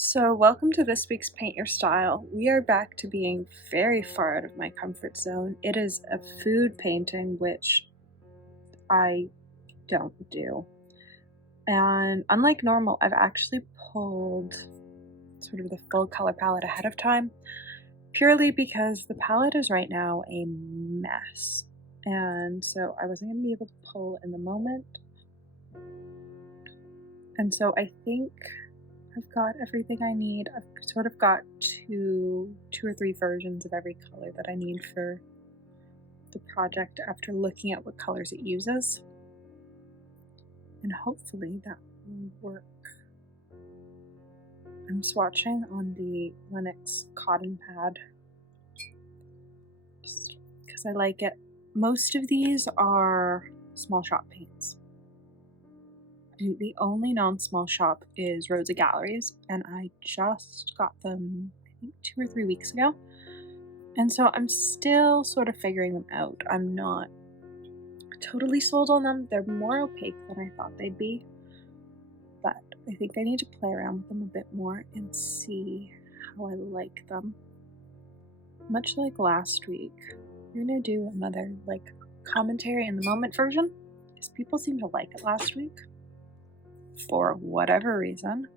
So, welcome to this week's Paint Your Style. We are back to being very far out of my comfort zone. It is a food painting, which I don't do. And unlike normal, I've actually pulled sort of the full color palette ahead of time, purely because the palette is right now a mess. And so I wasn't going to be able to pull in the moment. And so I think I've got everything I need. I've sort of got two or three versions of every color that I need for the project after looking at what colors it uses. And hopefully that will work. I'm swatching on the Lenox cotton pad just because I like it. Most of these are small shop paints. The only non-small shop is Rosa Galleries, and I just got them, I think, 2 or 3 weeks ago. And so I'm still sort of figuring them out. I'm not totally sold on them. They're more opaque than I thought they'd be, but I think I need to play around with them a bit more and see how I like them. Much like last week, we're gonna do another commentary in the moment version, because people seem to like it last week. For whatever reason.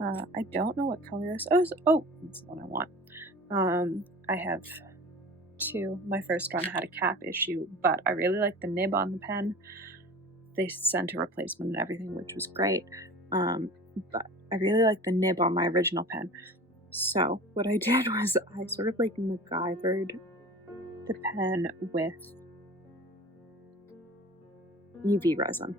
I don't know what color this is. Oh, that's the one I want. I have two. My first one had a cap issue, but I really like the nib on the pen. They sent a replacement and everything, which was great. But I really like the nib on my original pen. So what I did was I sort of MacGyvered the pen with UV resin.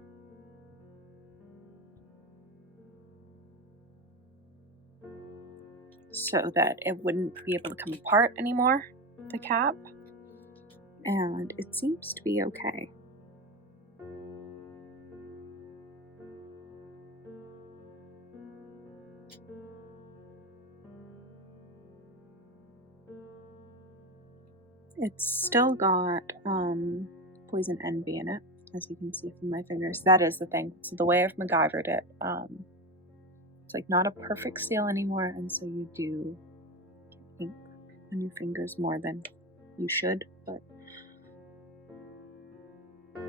So that it wouldn't be able to come apart anymore, the cap, and it seems to be okay. It's still got poison envy in it, as you can see from my fingers. That is the thing. So the way I've MacGyvered it, it's not a perfect seal anymore, and so you do ink on your fingers more than you should, but I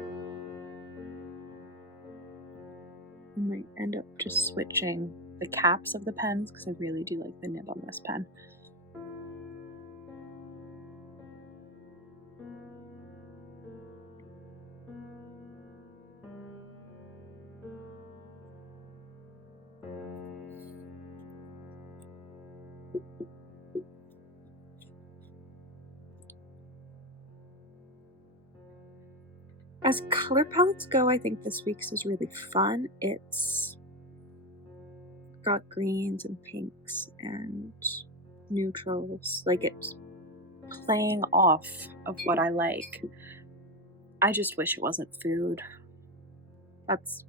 might end up just switching the caps of the pens because I really do like the nib on this pen. As color palettes go, I think this week's is really fun. It's got greens and pinks and neutrals. It's playing off of what I like. I just wish it wasn't food. That's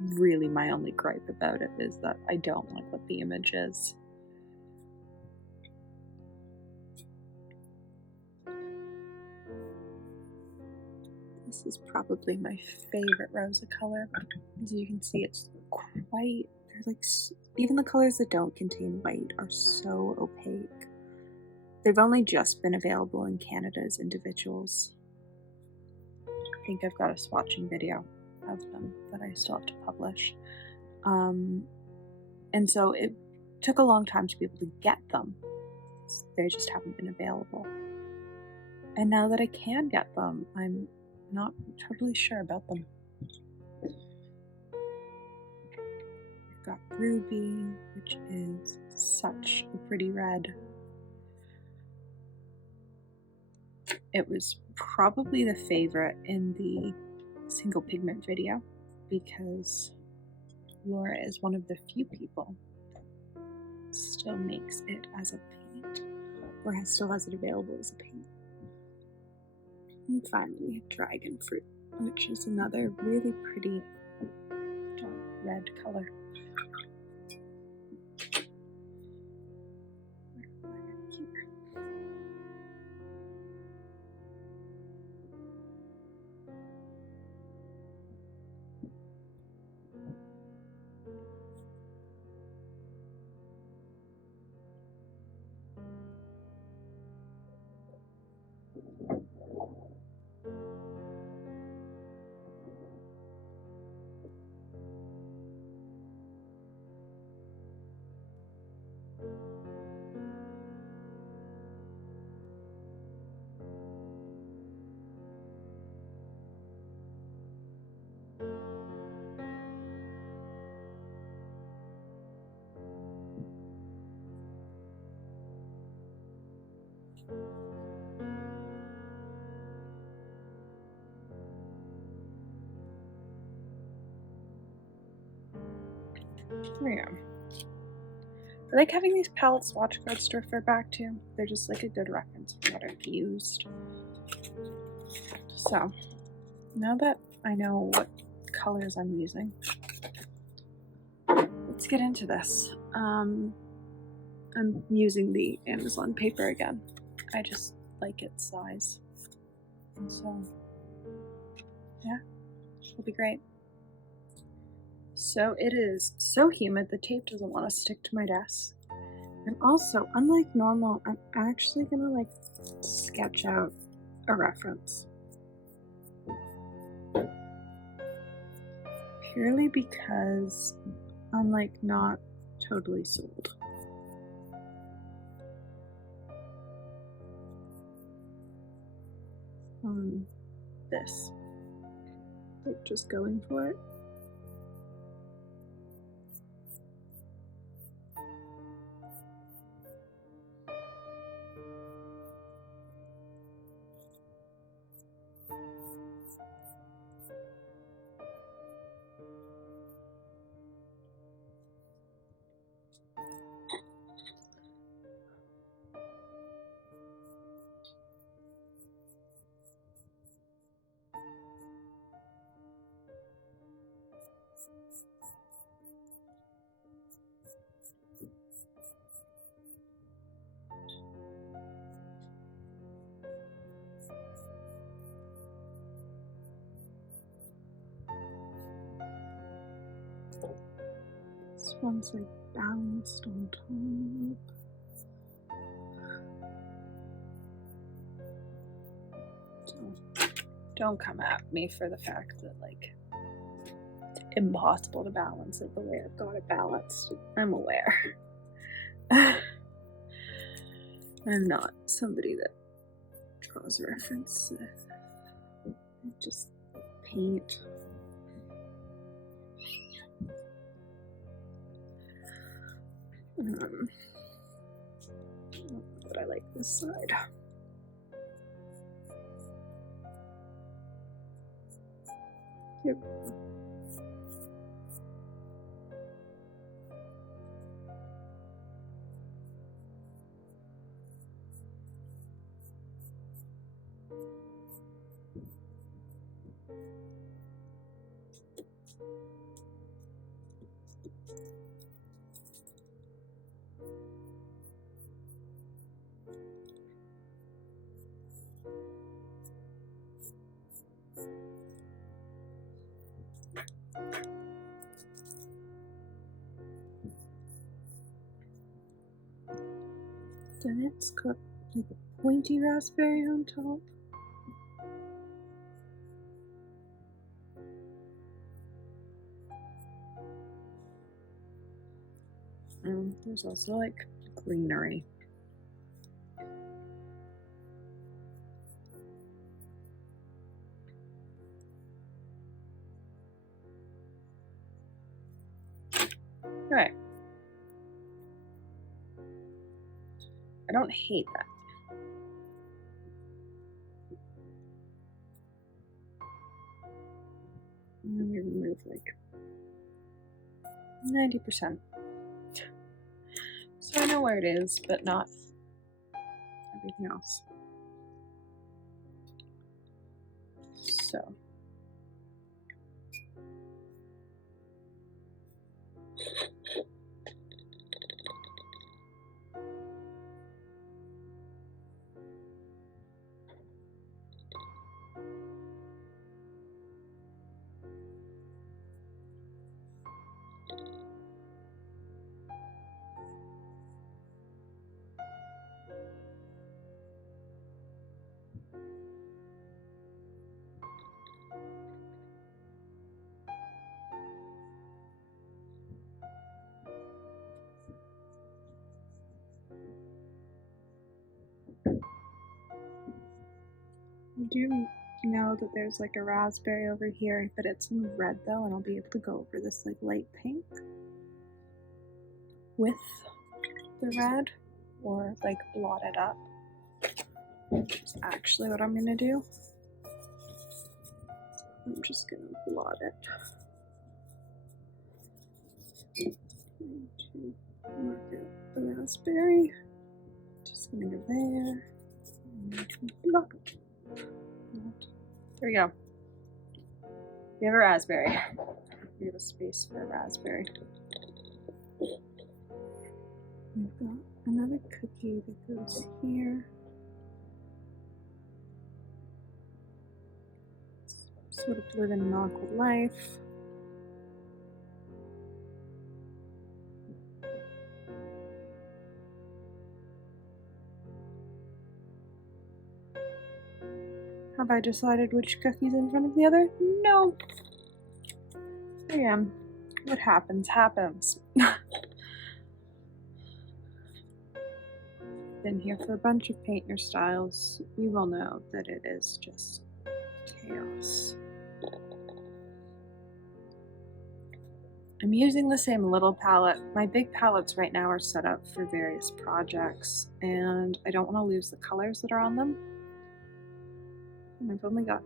really my only gripe about it, is that I don't like what the image is. This is probably my favorite Rosa color. As you can see, it's quite, even the colors that don't contain white are so opaque. They've only just been available in Canada as individuals. I think I've got a swatching video of them that I still have to publish. And so it took a long time to be able to get them. They just haven't been available. And now that I can get them, I'm not totally sure about them. We've got Ruby, which is such a pretty red. It was probably the favorite in the single pigment video because Laura is one of the few people that still makes it as a paint, or still has it available as a paint. And finally, we have Dragon Fruit, which is another really pretty dark red color. Yeah. I like having these palettes watercolors to refer back to. They're just like a good reference for what I've used. So, now that I know what colors I'm using, let's get into this. I'm using the Amazon paper again. I just like its size. And so, yeah, it'll be great. So it is so humid, the tape doesn't want to stick to my desk. And also, unlike normal, I'm actually gonna like sketch out a reference. Purely because I'm like not totally sold. On this. Like just going for it. This one's like balanced on top. So don't come at me for the fact that like it's impossible to balance it the way I've got it balanced. I'm aware. I'm not somebody that draws a reference. I just paint. But I like this side. Yep. Then it's got like a pointy raspberry on top. There's also like greenery. Alright. I don't hate that. And then we remove like 90%. So I know where it is, but not everything else. So. I do know that there's like a raspberry over here, but it's in red though, and I'll be able to go over this like light pink with the red or like blot it up. which is actually what I'm going to do. I'm just going to blot it. Going to mark out the raspberry. Just going to go there. Blot. There we go. We have a raspberry. We have a space for a raspberry. We've got another cookie that goes here. Sort of living an awkward life. Have I decided which cookie's in front of the other? No. I am. What happens, happens. Been here for a bunch of paint your styles. You will know that it is just chaos. I'm using the same little palette. My big palettes right now are set up for various projects, and I don't want to lose the colors that are on them. And I've only got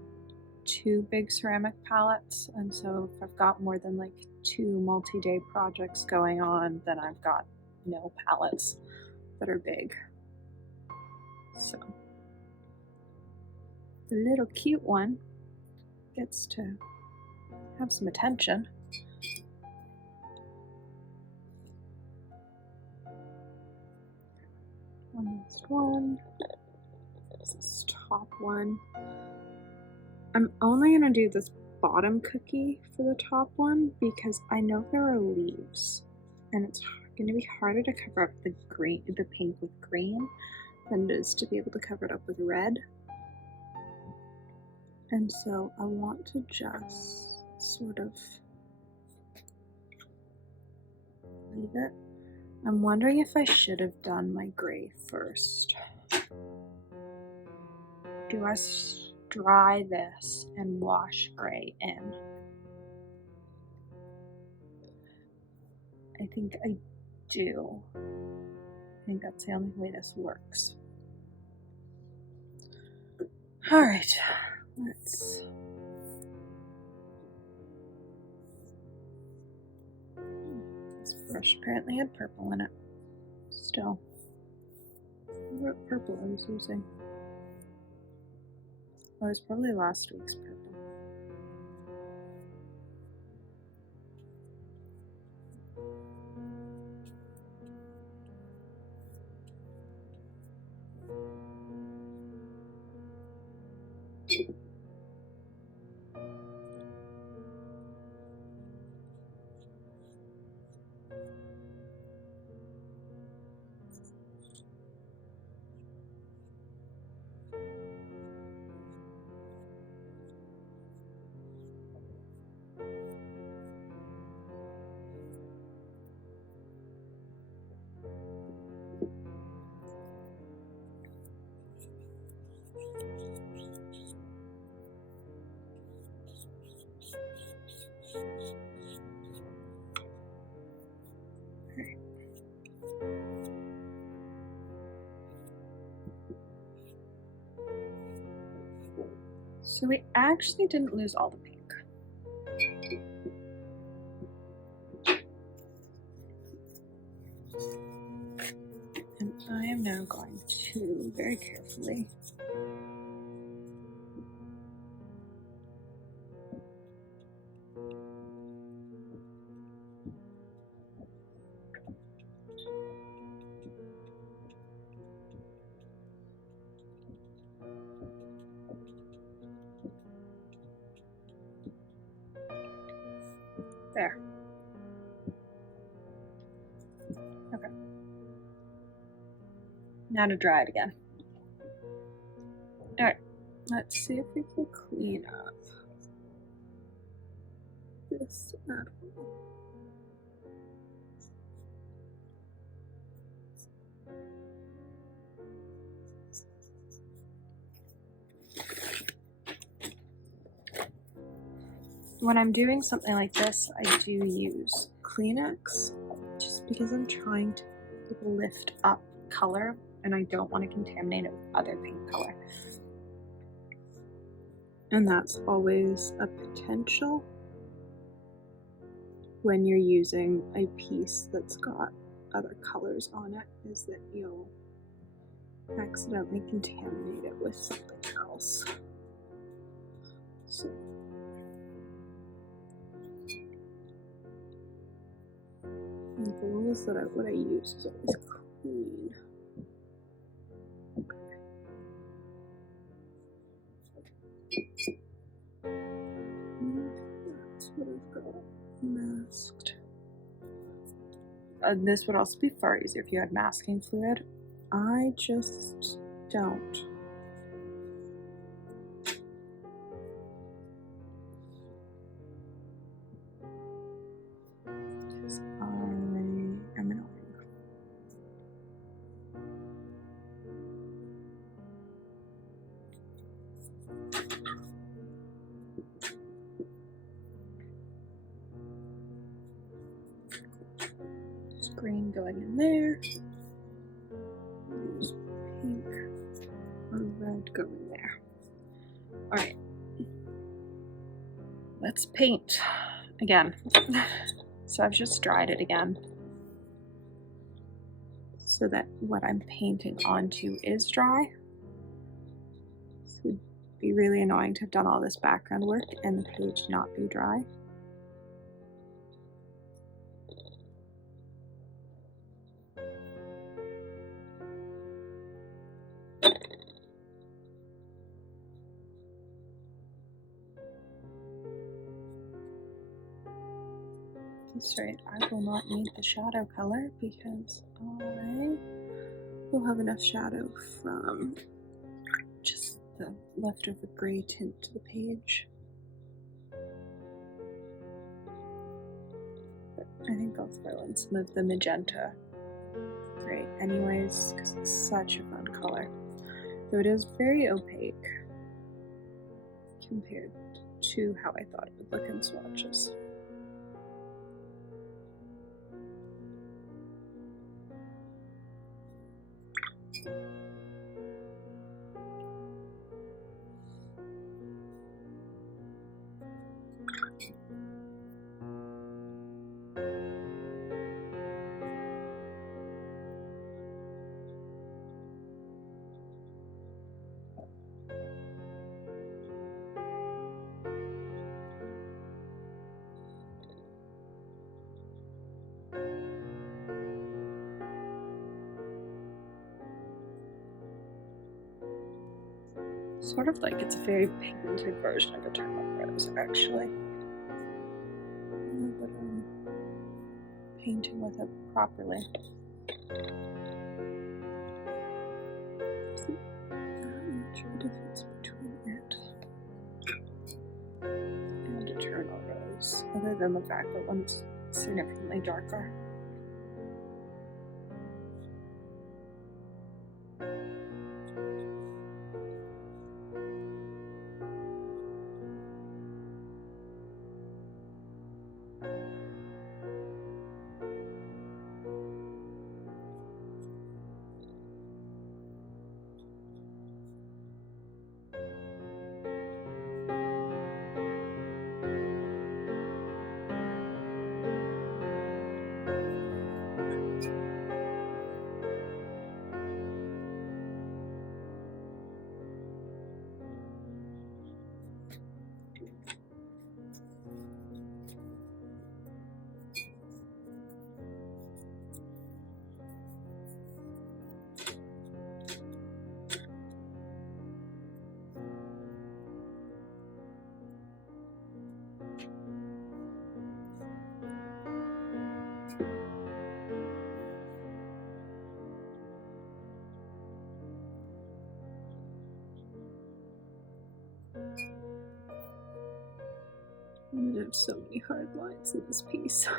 2 big ceramic palettes, and so if I've got more than like 2 multi-day projects going on, then I've got no palettes that are big. So the little cute one gets to have some attention. One last one. This top one. I'm only going to do this bottom cookie for the top one because I know there are leaves and it's going to be harder to cover up the green, the pink with green than it is to be able to cover it up with red. And so I want to just sort of leave it. I'm wondering if I should have done my gray first. Do I dry this and wash gray in? I think I do. I think that's the only way this works. All right, let's. This brush apparently had purple in it. Still. I wonder what purple I was using. Oh, it was probably last week's purple. So we actually didn't lose all the pink. And I am now going to very carefully there. Okay. Now to dry it again. Alright, let's see if we can clean up this apple. When I'm doing something like this, I do use Kleenex just because I'm trying to lift up color and I don't want to contaminate it with other paint color. And that's always a potential when you're using a piece that's got other colors on it, is that you'll accidentally contaminate it with something else. So the goal is that what I use is always clean. That's what I've got masked. This would also be far easier if you had masking fluid. I just don't. Because I am annoying. Just green going in there. There's pink or red going there. Alright. Let's paint again. So I've just dried it again, so that what I'm painting onto is dry. So it would be really annoying to have done all this background work and the page not be dry. That's right, I will not need the shadow color because I will have enough shadow from just the leftover gray tint to the page. But I think I'll throw in some of the magenta gray anyways, because it's such a fun color. Though it is very opaque compared to how I thought it would look in swatches. Sort of like it's a very pigmented version of Eternal Rose, actually. But I'm painting with it properly. Isn't that much of a difference between it and Eternal Rose, other than the fact that one's significantly darker. I'm gonna have so many hard lines in this piece. I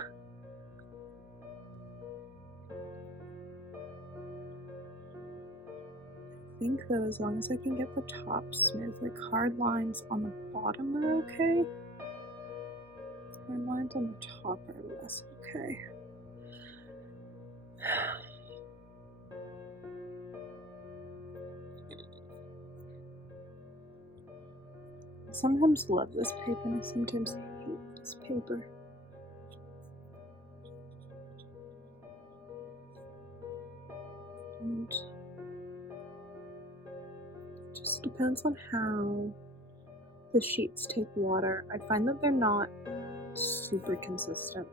think that as long as I can get the top smooth, like hard lines on the bottom are okay. Hard lines on the top are less okay. sometimes love this paper and I sometimes hate this paper. And it just depends on how the sheets take water. I find that they're not super consistent,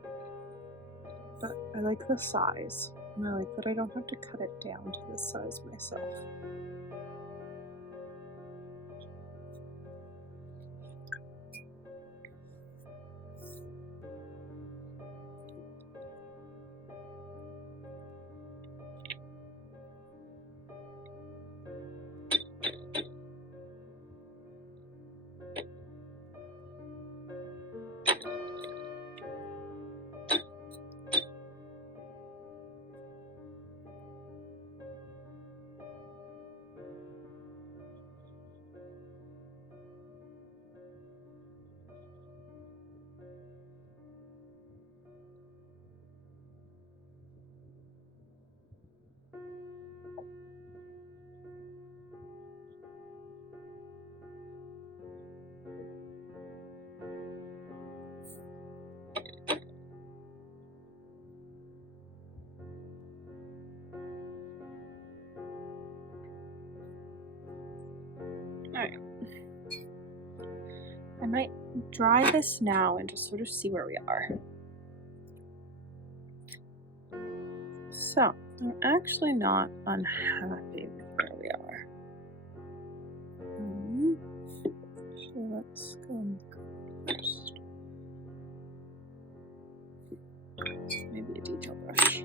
but I like the size, and I like that I don't have to cut it down to this size myself. Alright. I might dry this now and just sort of see where we are. So, I'm actually not unhappy with where we are. So let's go on the first. Maybe a detail brush.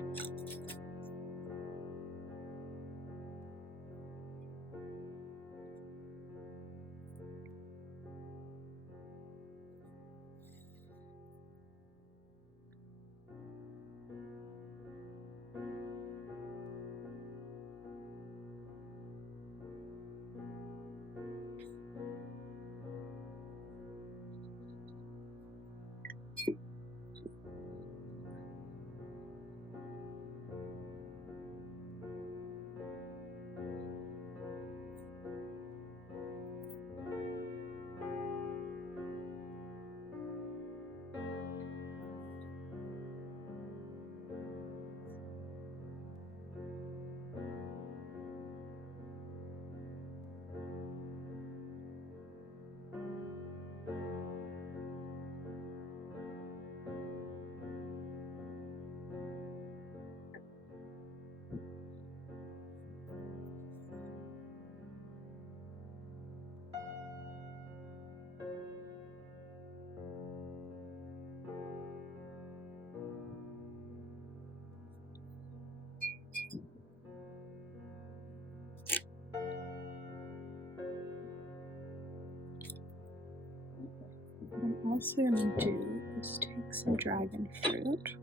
What I'm also going to do is take some dragon fruit.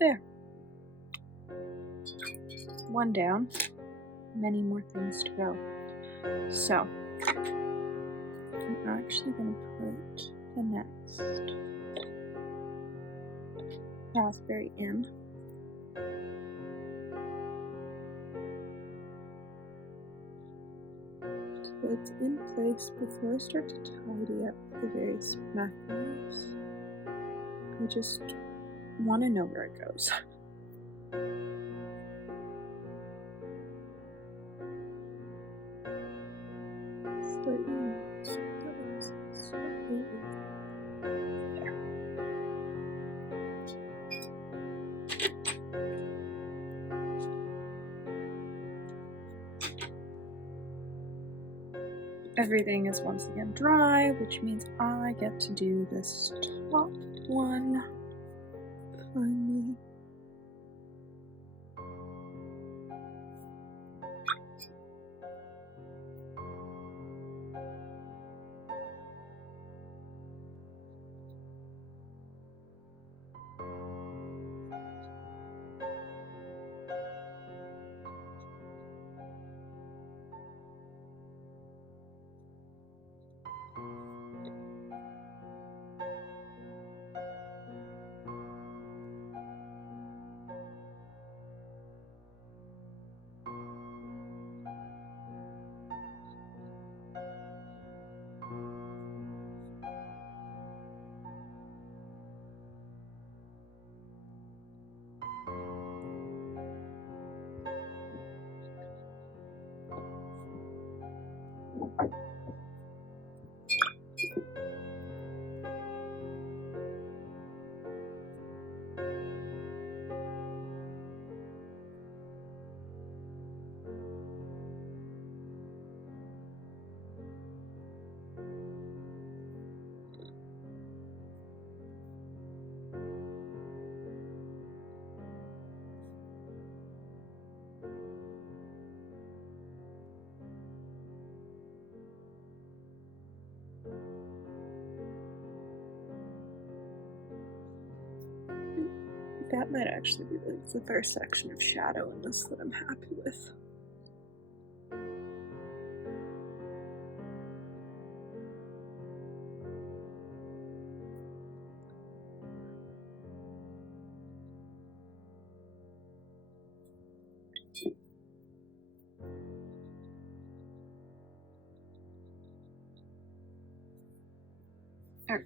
There. One down. Many more things to go. So, I'm actually going to put the next raspberry in. it's in place before I start to tidy up the various macarons. I just want to know where it goes. Everything is once again dry, which means I get to do this top one finally. That might actually be like the first section of shadow in this that I'm happy with. Alright.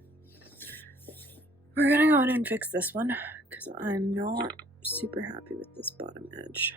We're gonna go ahead and fix this one because I'm not super happy with this bottom edge.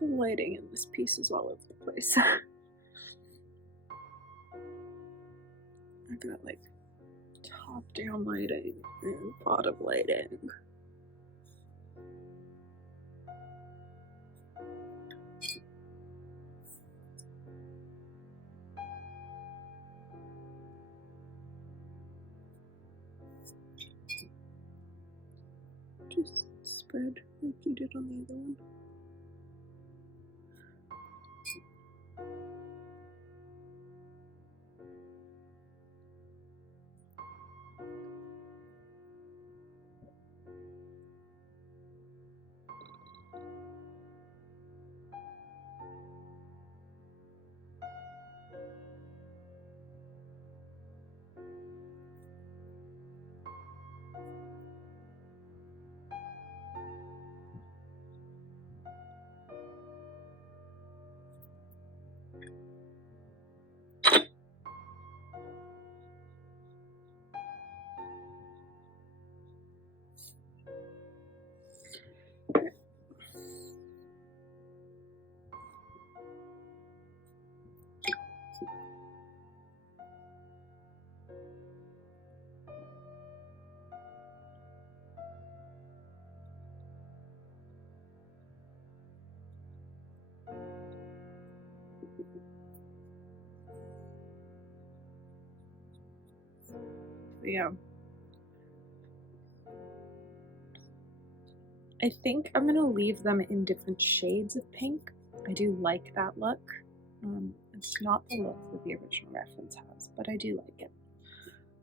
The lighting in this piece is all over the place. I've got like top down lighting and bottom lighting. Just spread like you did on the other one. Yeah. I think I'm gonna leave them in different shades of pink. I do like that look. It's not the look that the original reference has, but I do like it.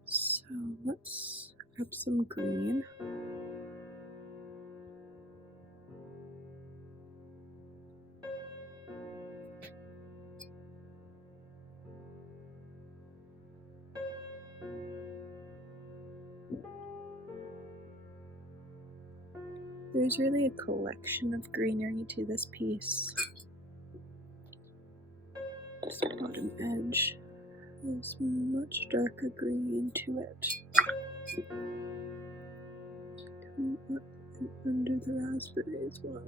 So let's grab some green. There's really a collection of greenery to this piece. This bottom edge has much darker green to it. Coming up and under the raspberry as well.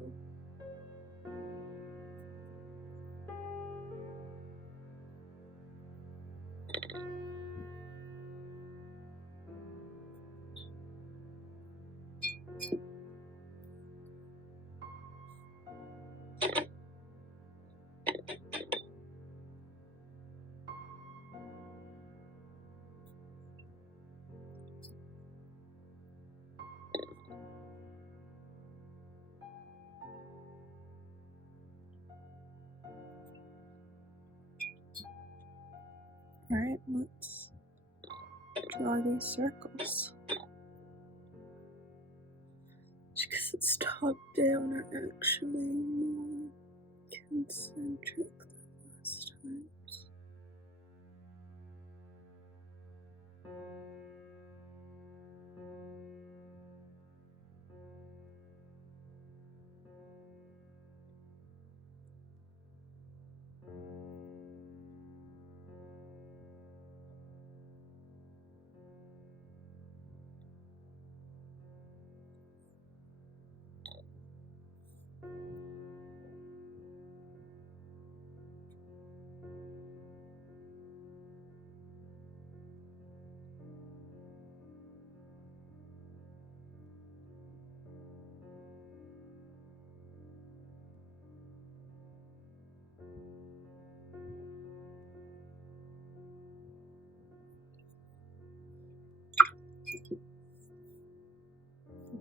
Alright, let's draw these circles. Because it's top down are actually more concentric than last time's.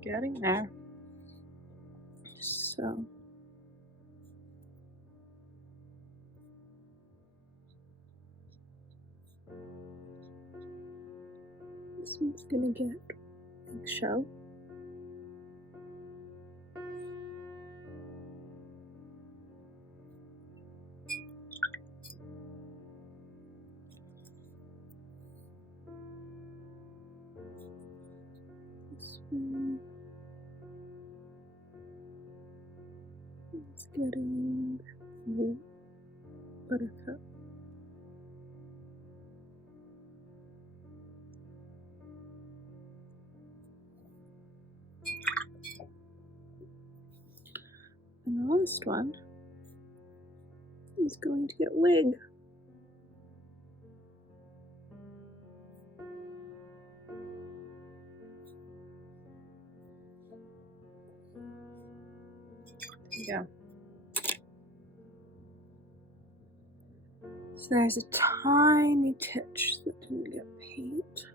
Getting there. So this one's gonna get Eggshell. This one is getting Buttercup. And the last one is going to get Wig. Yeah. So there's a tiny titch that didn't get paint.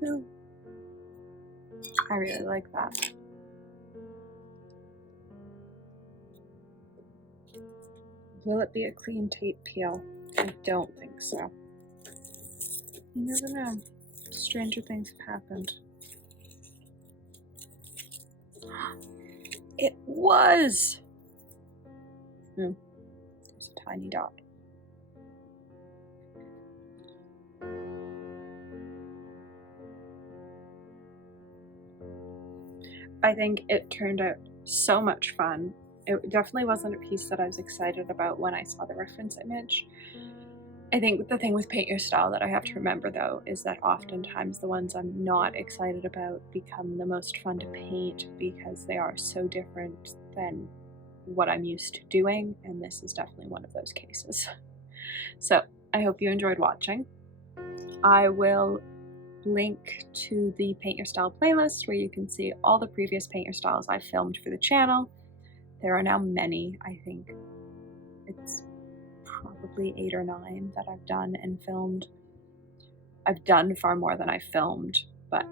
No. I really like that. Will it be a clean tape peel? I don't think so. You never know. Stranger things have happened. It was! There's a tiny dot. I think it turned out so much fun. It definitely wasn't a piece that I was excited about when I saw the reference image. I think the thing with Paint Your Style that I have to remember though is that oftentimes the ones I'm not excited about become the most fun to paint because they are so different than what I'm used to doing, and this is definitely one of those cases. So I hope you enjoyed watching. I will link to the Paint Your Style playlist where you can see all the previous Paint Your Styles I filmed for the channel. There are now many. I think it's probably 8 or 9 that I've done and filmed. I've done far more than I filmed, but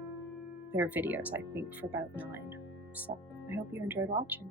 there are videos I think for about 9. So I hope you enjoyed watching.